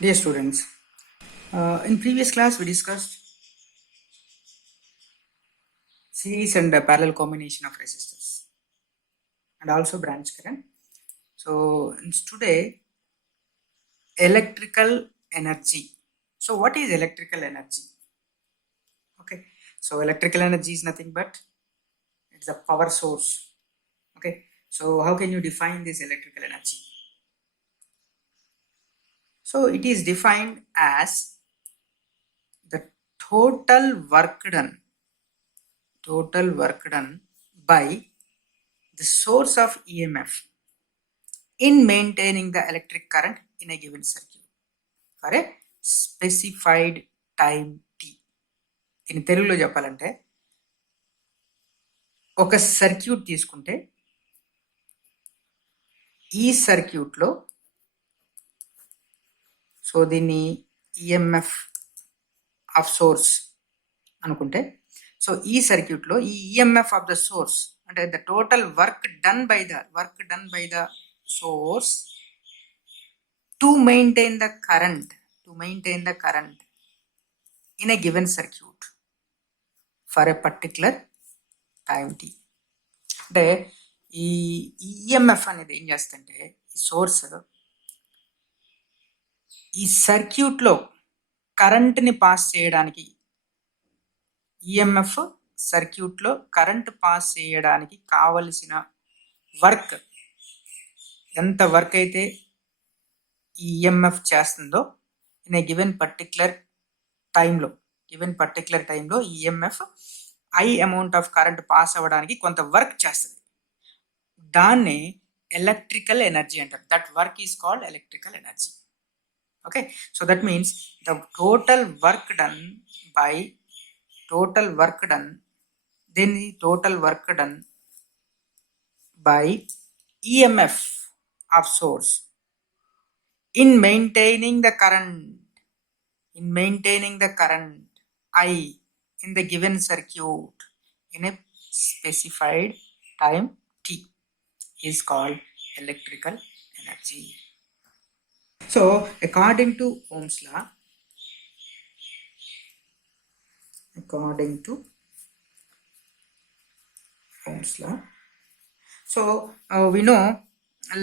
Dear students, in previous class we discussed series and parallel combination of resistors and also branch current. So today electrical energy. So what is electrical energy? Okay, so electrical energy is nothing but it's a power source. Okay, so how can you define this electrical energy? So it is defined as the total work done by the source of EMF in maintaining the electric current in a given circuit for a specified time t. దీని తెలుగులో చెప్పాలంటే ఒక circuit తీసుకుంటే ఈ సర్క్యూట్లో so దీన్ని EMF of swords అనుకుంటే so ఈ సర్క్యూట్లో ఈ ఈఎంఎఫ్ ఆఫ్ ద సోర్స్ అంటే the total work done by the source to maintain the current in a given circuit for a particular time t. అంటే ఈ ఈఎంఎఫ్ అనేది ఏం చేస్తుంటే ఈ సోర్స్ ఈ సర్క్యూట్లో కరెంట్ని పాస్ చేయడానికి ఈఎంఎఫ్ సర్క్యూట్లో కరెంట్ పాస్ చేయడానికి కావలసిన వర్క్ ఎంత వర్క్ అయితే ఈ ఈఎంఎఫ్ చేస్తుందో ఇన్ ఏ గివెన్ పర్టిక్యులర్ టైంలో EMF I amount of current pass అవ్వడానికి కొంత వర్క్ చేస్తుంది. దాన్ని ఎలక్ట్రికల్ ఎనర్జీ అంటారు. That work is called electrical energy. Okay, so that means the total work done by EMF of source in maintaining the current I in the given circuit in a specified time t is called electrical energy. So according to Ohm's law, so we know,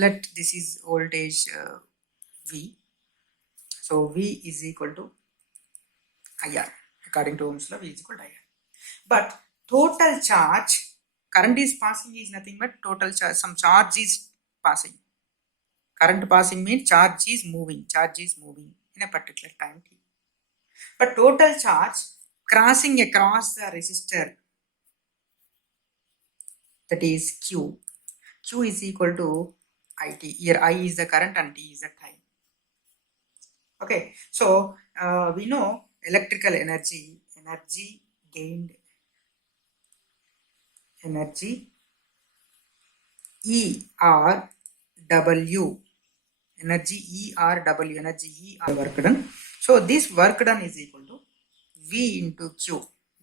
let this is voltage V. So V is equal to IR. According to Ohm's law, V is equal to IR. But total charge, current is passing is nothing but total charge. Some charge is passing. Current passing means charge is moving in a particular time t. But total charge crossing across the resistor, that is Q is equal to IT. Here I is the current and T is the time. Okay, so we know electrical energy gained, energy ERW, energy work done. So this work done is equal to V into Q.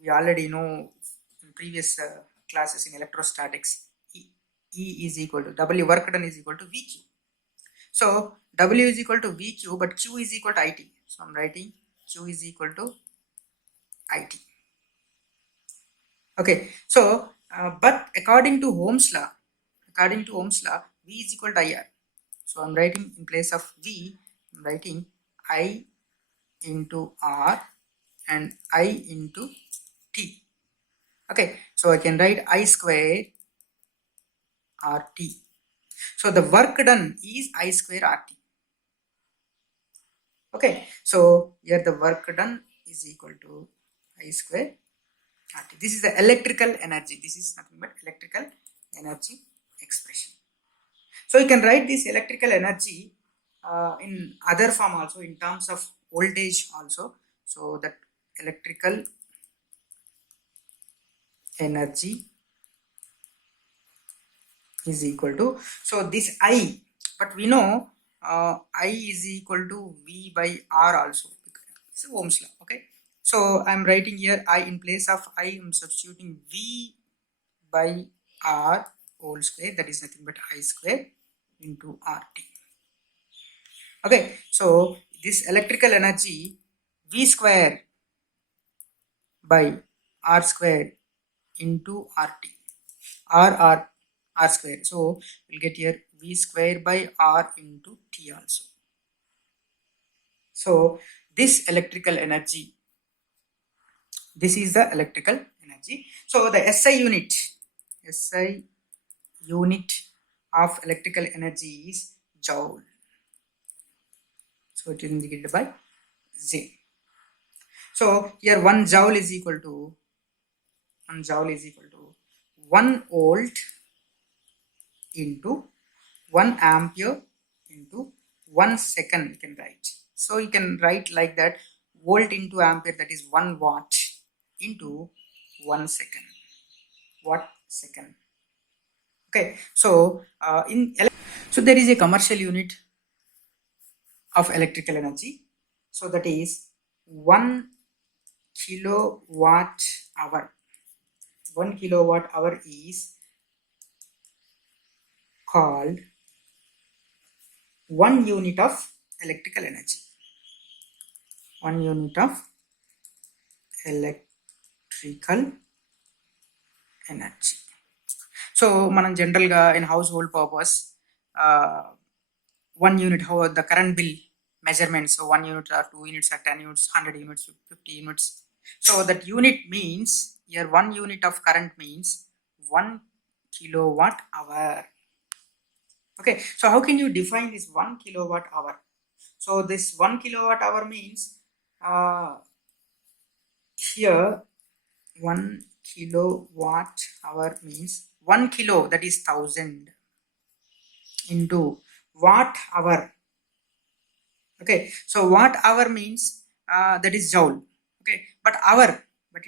We already know in previous classes in electrostatics, E is equal to W work done is equal to VQ. So W is equal to VQ, but Q is equal to IT. So I'm writing Q is equal to IT. Okay, so but according to Ohm's law, V is equal to IR. So I'm writing in place of V, I'm writing I into R and I into T. Okay, so I can write I square RT. So the work done is I square RT. Okay, so here the work done is equal to I square RT. This is the electrical energy. This is nothing but electrical energy expression. So you can write this electrical energy in other form also, in terms of voltage also. So that electrical energy is equal to, so this I, but we know I is equal to V by R also. It's Ohm's law. Okay, so I'm writing here I in place of I, I'm substituting V by R whole square, that is nothing but I square into RT. Okay, so this electrical energy V square by R square into RT R square. So we'll get here V square by R into T also. So this electrical energy, this is the electrical energy. So the SI unit of electrical energy is joule. So it is indicated by J. So here 1 joule is equal to 1 volt into 1 ampere into 1 second you can write. So you can write like that, volt into ampere, that is 1 watt into 1 second, watt second. Okay, so so there is a commercial unit of electrical energy. So that is 1 kilowatt hour. 1 kilowatt hour is called 1 unit of electrical energy. 1 unit of electrical energy. So మనం జనరల్గా in household purpose 1 unit, how the current bill measurements, so 1 unit or 2 units or 10 units, 100 units, 50 units. So that unit means here 1 unit of current means 1 kilowatt hour. Okay, so how can you define this 1 kilowatt hour? So this 1 kilowatt hour means here 1 kilowatt hour means 1 kilo, that is 1000, into watt hour. Okay, so watt hour means that is joule. Okay, but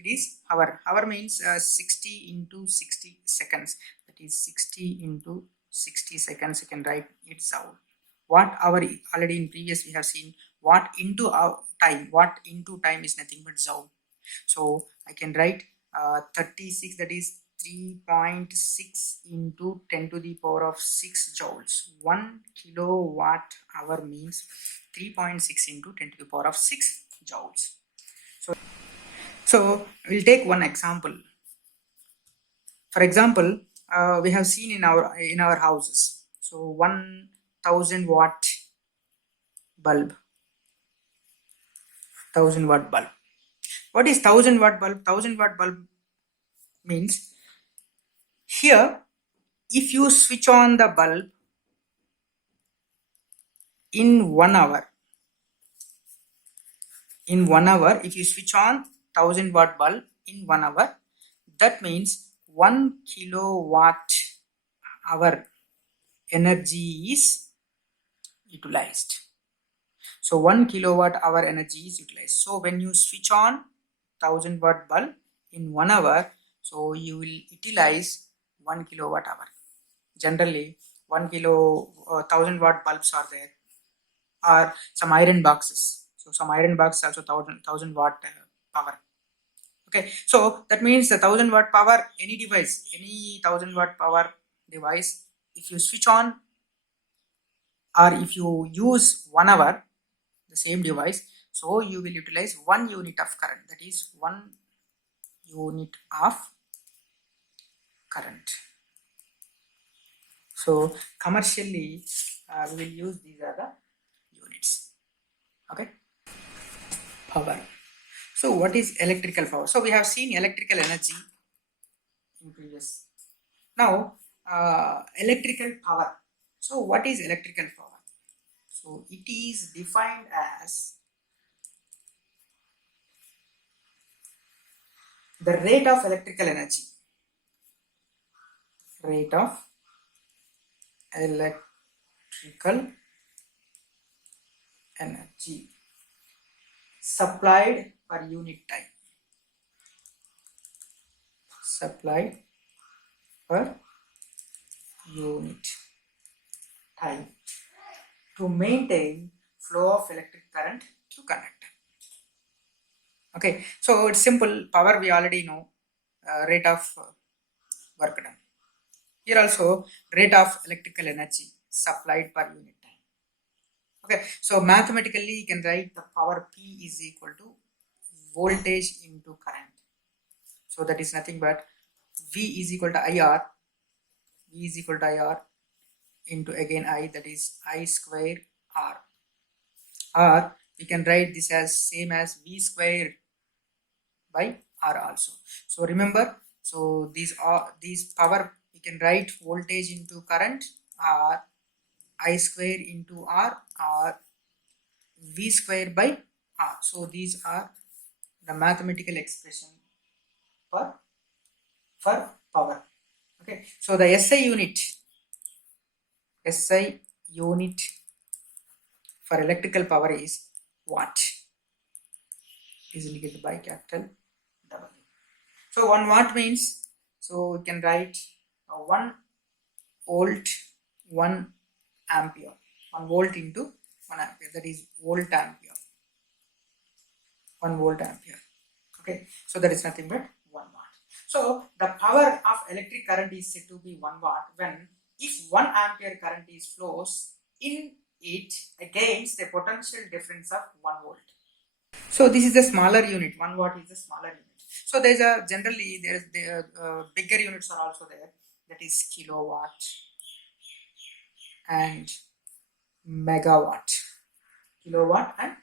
it is hour means 60 into 60 seconds, that is 60 into 60 seconds you can write it joule. Watt hour, already in previous we have seen watt into time. Watt into time is nothing but joule. So I can write 36, that is 3.6 into 10 to the power of 6 joules. 1 kilowatt hour means 3.6 into 10 to the power of 6 joules. So we'll take one example. For example, we have seen in our houses, so 1000 watt bulb. 1000 watt bulb. What is 1000 watt bulb? 1000 watt bulb means here if you switch on the bulb in 1 hour, if you switch on 1000 watt bulb in 1 hour, that means 1 kilowatt hour energy is utilized. So 1 kilowatt hour energy is utilized. So when you switch on 1000 watt bulb in 1 hour, so you will utilize 1 kilowatt hour. Generally 1000 watt bulbs are there, or some iron boxes. So some iron box also 1000 watt power. Okay, so that means the 1000 watt power, any device, any 1000 watt power device, if you switch on or if you use 1 hour the same device, so you will utilize 1 unit of current, that is 1 unit of current. So commercially we will use these are the units. Okay, power. So what is electrical power? So we have seen electrical energy in previous. Now electrical power. So what is electrical power? So it is defined as the rate of electrical energy. Rate of electrical energy supplied per unit time. Supplied per unit time to maintain flow of electric current through conductor. Okay, so it's simple. Power we already know, rate of work done. Here also rate of electrical energy supplied per unit time. Okay, so mathematically you can write the power P is equal to voltage into current. So that is nothing but V is equal to IR. V is equal to IR into again I, that is I square R. Or we can write this as same as V square by R also. So remember, so these power, we can write voltage into current, or I square into R, or V square by R. So these are the mathematical expression for power. Okay, so the SI unit for electrical power is watt, is indicated by capital W. So 1 watt means, so we can write 1 volt 1 ampere, 1 volt into 1 ampere, that is volt ampere, 1 volt ampere. Okay, so that is nothing but 1 watt. So the power of electric current is said to be 1 watt when if 1 ampere current is flows in it against the potential difference of 1 volt. So this is the smaller unit. 1 watt is the smaller unit. So there's a generally there's the bigger units are also there. That is kilowatt and megawatt. Kilowatt and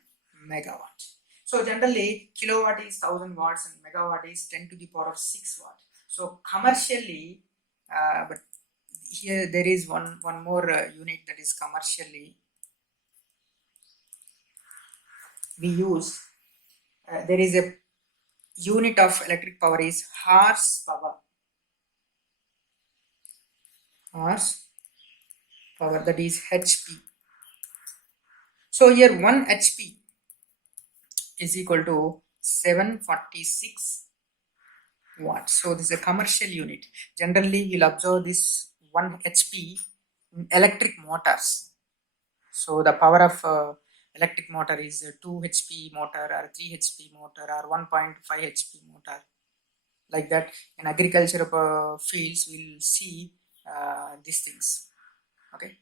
megawatt. So generally kilowatt is 1000 watts and megawatt is 10 to the power of 6 watt. So commercially, but here there is one more unit that is commercially we use. There is a unit of electric power is horsepower. Horsepower, that is HP. So here 1 HP is equal to 746 watts. So this is a commercial unit. Generally you'll observe this 1 HP in electric motors. So the power of electric motor is a 2 HP motor or 3 HP motor or 1.5 HP motor. Like that, in agriculture fields we'll see these things. Okay,